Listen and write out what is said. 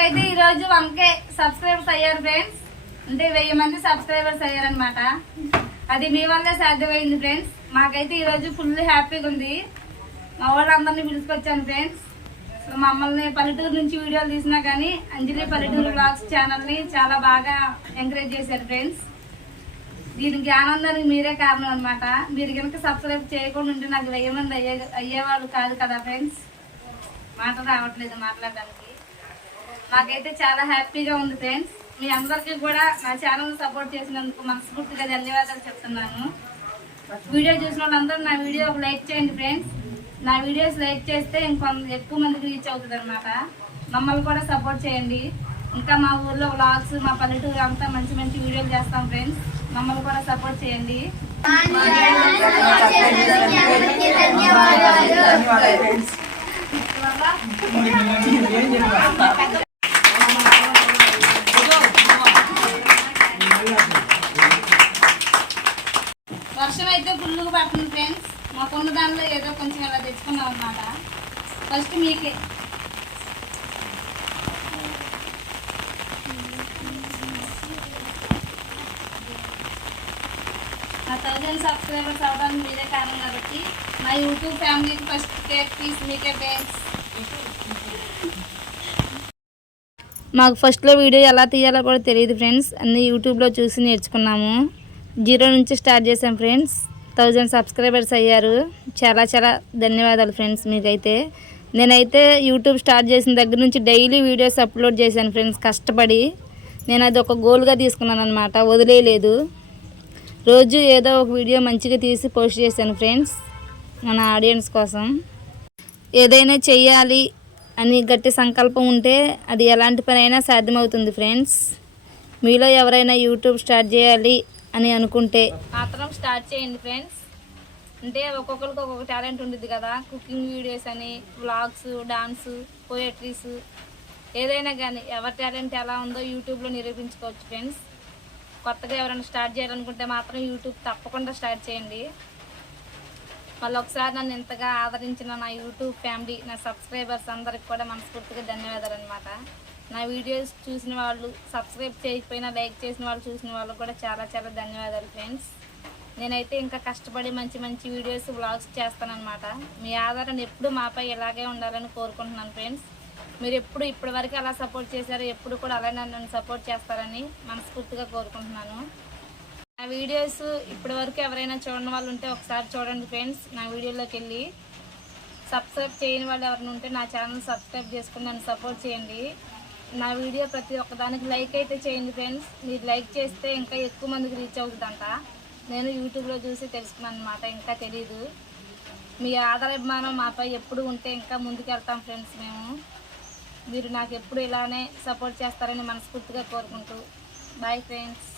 మనకైతే ఈ రోజు వన్ కే సబ్స్క్రైబర్స్ అయ్యారు ఫ్రెండ్స్. అంటే వెయ్యి మంది సబ్స్క్రైబర్స్ అయ్యారనమాట అది మీ వల్లే సాధ్యమైంది ఫ్రెండ్స్. మాకైతే ఈ రోజు ఫుల్ హ్యాపీగా ఉంది. మా వాళ్ళందరినీ పిలుచుకొచ్చాను ఫ్రెండ్స్. సో మమ్మల్ని పల్లెటూరు నుంచి వీడియోలు తీసినా కానీ అంజలి పల్లెటూరు బ్లాగ్స్ ఛానల్ని చాలా బాగా ఎంకరేజ్ చేశారు ఫ్రెండ్స్. దీనికి ఆనందానికి మీరే కారణం అనమాట మీరు కనుక సబ్స్క్రైబ్ చేయకుండా ఉంటే నాకు వెయ్యి మంది అయ్యే అయ్యేవాళ్ళు కాదు కదా ఫ్రెండ్స్. మాట రావట్లేదు మాట్లాడడానికి. మాకైతే చాలా హ్యాపీగా ఉంది ఫ్రెండ్స్. మీ అందరికీ కూడా నా ఛానల్ సపోర్ట్ చేసినందుకు మనస్ఫూర్తిగా ధన్యవాదాలు చెప్తున్నాను. వీడియో చూసిన వాళ్ళందరూ నా వీడియో ఒక లైక్ చేయండి ఫ్రెండ్స్. నా వీడియోస్ లైక్ చేస్తే ఇంకొంత ఎక్కువ మందికి రీచ్ అవుతుంది అనమాట మమ్మల్ని కూడా సపోర్ట్ చేయండి. ఇంకా మా ఊర్లో వ్లాగ్స్ మా పల్లెటూరు అంతా మంచి మంచి వీడియోలు చేస్తాం ఫ్రెండ్స్. మమ్మల్ని కూడా సపోర్ట్ చేయండి. ధన్యవాదాలు. ఫ్రెండ్స్ వర్షం అయితే ఫుల్గా పడుతుంది ఫ్రెండ్స్. మాకున్న దానిలో ఏదో కొంచెం ఇలా తెచ్చుకున్నాం అనమాట ఫస్ట్ మీకే. నా థౌజండ్ సబ్స్క్రైబర్స్ అవ్వడానికి మీరే కారణం కాబట్టి మా యూట్యూబ్ ఫ్యామిలీకి ఫస్ట్ కేక్ తీసి మీకే థ్యాంక్స్ మాకు ఫస్ట్లో వీడియో ఎలా తీయాలో కూడా తెలియదు ఫ్రెండ్స్. అన్నీ యూట్యూబ్లో చూసి నేర్చుకున్నాము. జీరో నుంచి స్టార్ట్ చేసాం ఫ్రెండ్స్. థౌజండ్ సబ్స్క్రైబర్స్ అయ్యారు. చాలా చాలా ధన్యవాదాలు ఫ్రెండ్స్ మీకైతే. నేనైతే యూట్యూబ్ స్టార్ట్ చేసిన దగ్గర నుంచి డైలీ వీడియోస్ అప్లోడ్ చేశాను ఫ్రెండ్స్ కష్టపడి. నేను అది ఒక గోల్గా తీసుకున్నాను అనమాట వదిలేయలేదు. రోజు ఏదో ఒక వీడియో మంచిగా తీసి పోస్ట్ చేశాను ఫ్రెండ్స్ మన ఆడియన్స్ కోసం. ఏదైనా చెయ్యాలి అని గట్టి సంకల్పం ఉంటే అది ఎలాంటి పని అయినా సాధ్యమవుతుంది ఫ్రెండ్స్. మీలో ఎవరైనా యూట్యూబ్ స్టార్ట్ చేయాలి అని అనుకుంటే. మాత్రం స్టార్ట్ చేయండి ఫ్రెండ్స్. అంటే ఒక్కొక్కరికి ఒక్కొక్క టాలెంట్ ఉంటుంది కదా. కుకింగ్ వీడియోస్ అని వ్లాగ్స్ డాన్స్ పోయట్రీస్ ఏదైనా కానీ ఎవరి టాలెంట్ ఎలా ఉందో యూట్యూబ్లో నిరూపించుకోవచ్చు ఫ్రెండ్స్. కొత్తగా ఎవరైనా స్టార్ట్ చేయాలనుకుంటే మాత్రం యూట్యూబ్ తప్పకుండా స్టార్ట్ చేయండి. మళ్ళీ ఒకసారి నన్ను ఇంతగా ఆదరించిన నా యూట్యూబ్ ఫ్యామిలీ నా సబ్స్క్రైబర్స్ అందరికి కూడా మనస్ఫూర్తిగా ధన్యవాదాలు అనమాట నా వీడియోస్ చూసిన వాళ్ళు సబ్స్క్రైబ్ చేయకపోయినా లైక్ చేసిన వాళ్ళు చూసిన వాళ్ళు కూడా చాలా చాలా ధన్యవాదాలు ఫ్రెండ్స్. నేనైతే ఇంకా కష్టపడి మంచి మంచి వీడియోస్ వ్లాగ్స్ చేస్తానన్నమాట. మీ ఆధారం ఎప్పుడు మాపై ఇలాగే ఉండాలని కోరుకుంటున్నాను ఫ్రెండ్స్. మీరు ఎప్పుడు ఇప్పటి వరకు అలా సపోర్ట్ చేశారో ఎప్పుడు కూడా అలా నన్ను సపోర్ట్ చేస్తారని మనస్ఫూర్తిగా కోరుకుంటున్నాను. నా వీడియోస్ ఇప్పటి వరకు ఎవరైనా చూడని వాళ్ళు ఉంటే ఒకసారి చూడండి ఫ్రెండ్స్ నా వీడియోలోకి వెళ్ళి సబ్స్క్రైబ్ చేయని వాళ్ళు ఎవరైనా ఉంటే నా ఛానల్ సబ్స్క్రైబ్ చేసుకుని నన్ను సపోర్ట్ చేయండి. నా వీడియో ప్రతి ఒక్కదానికి లైక్ అయితే చేయండి ఫ్రెండ్స్ మీరు లైక్ చేస్తే ఇంకా ఎక్కువ మందికి రీచ్ అవుతుందంట. నేను యూట్యూబ్లో చూసి తెలుసుకున్నాను అనమాట ఇంకా తెలీదు. మీ ఆదరాభిమానం మాపై ఎప్పుడు ఉంటే ఇంకా ముందుకు వెళ్తాం ఫ్రెండ్స్ మేము. మీరు నాకు ఎప్పుడు ఇలానే సపోర్ట్ చేస్తారని మనస్ఫూర్తిగా కోరుకుంటూ. Bye friends